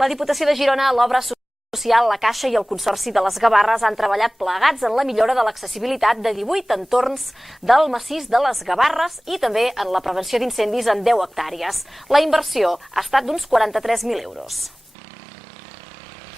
La Diputació de Girona, l'Obra Social, la Caixa i el Consorci de les Gavarres han treballat plegats en la millora de l'accessibilitat de 18 entorns del massís de les Gavarres i també en la prevenció d'incendis en 10 hectàrees. La inversió ha estat d'uns 43.000 euros.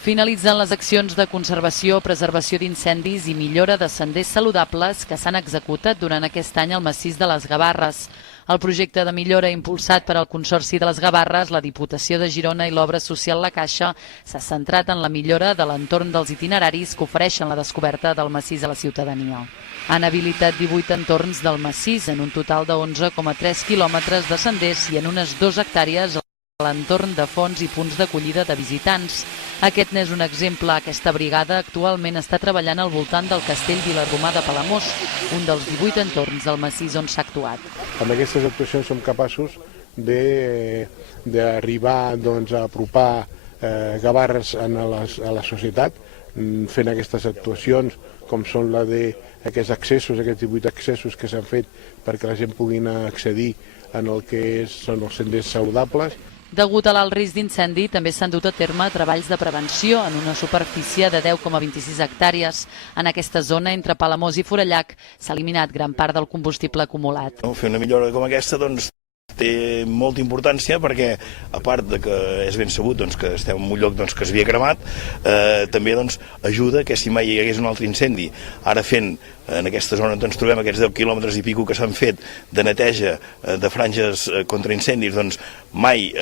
Finalitzen les accions de conservació, preservació d'incendis i millora de senders saludables que s'han executat durant aquest any al massís de les Gavarres. El projecte de millora impulsat per al Consorci de les Gavarres, la Diputació de Girona i l'Obra Social La Caixa s'ha centrat en la millora de l'entorn dels itineraris que ofereixen la descoberta del massís a la ciutadania. Han habilitat 18 entorns del massís en un total de 11,3 quilòmetres de senders i en unes 2 hectàrees a l'entorn de fonts i punts d'acollida de visitants. Aquest n'és un exemple. Aquesta brigada actualment està treballant al voltant del castell Vilarromà de Palamós, un dels 18 entorns del massís on s'ha actuat. Amb aquestes actuacions som capaços d'arribar a apropar Gavarres a la societat, fent aquestes actuacions com són la d'aquests accessos, aquests 18 accessos que s'han fet perquè la gent pugui accedir en el que són els senders saludables. Degut a l'alt risc d'incendi, també s'han dut a terme treballs de prevenció en una superfície de 10,26 hectàrees. En aquesta zona, entre Palamós i Forallac, s'ha eliminat gran part del combustible acumulat. Fer una millora com aquesta té molta importància perquè, a part de que és ben sabut que estem en un lloc que s'havia cremat, també ajuda que si mai hi hagués un altre incendi, ara fent en aquesta zona trobem aquests 10 quilòmetres i pico que s'han fet de neteja de franges contra incendis, mai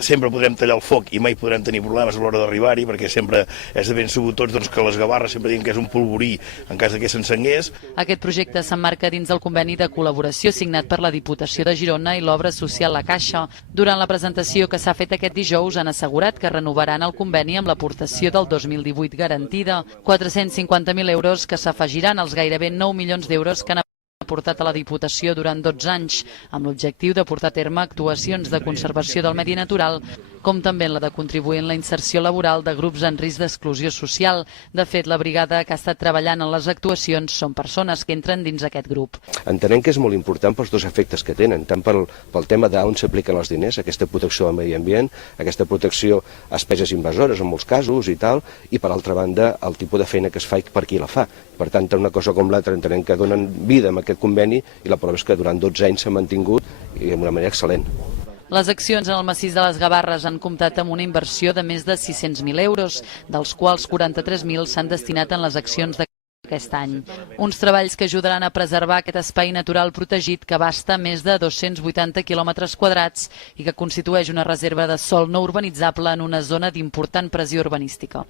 sempre podrem tallar el foc i mai podrem tenir problemes a l'hora d'arribar-hi, perquè sempre és de ben sabut tots que les Gavarres sempre diuen que és un polvorí en cas que s'encengués. Aquest projecte s'emmarca dins del conveni de col·laboració signat per la Diputació de Girona i l'Obra Social La Caixa. Durant la presentació que s'ha fet aquest dijous han assegurat que renovaran el conveni amb l'aportació del 2018 garantida, 450.000 euros que s'afegiran als gairebé 9 milions d'euros que han aportat a la Diputació durant 12 anys, amb l'objectiu de portar a terme actuacions de conservació del medi natural, com també en la de contribuir en la inserció laboral de grups en risc d'exclusió social. De fet, la brigada que ha estat treballant en les actuacions són persones que entren dins aquest grup. Entenem que és molt important pels dos efectes que tenen, tant pel tema d'on s'apliquen els diners, aquesta protecció del medi ambient, aquesta protecció a espècies invasores en molts casos i tal, i per altra banda el tipus de feina que es fa i per qui la fa. Per tant, una cosa com l'altra entenem que donen vida amb aquest conveni i la prova és que durant 12 anys s'ha mantingut i d'una manera excel·lent. Les accions en el massís de les Gavarres han comptat amb una inversió de més de 600.000 euros, dels quals 43.000 s'han destinat en les accions d'aquest any. Uns treballs que ajudaran a preservar aquest espai natural protegit que abasta més de 280 quilòmetres quadrats i que constitueix una reserva de sòl no urbanitzable en una zona d'important pressió urbanística.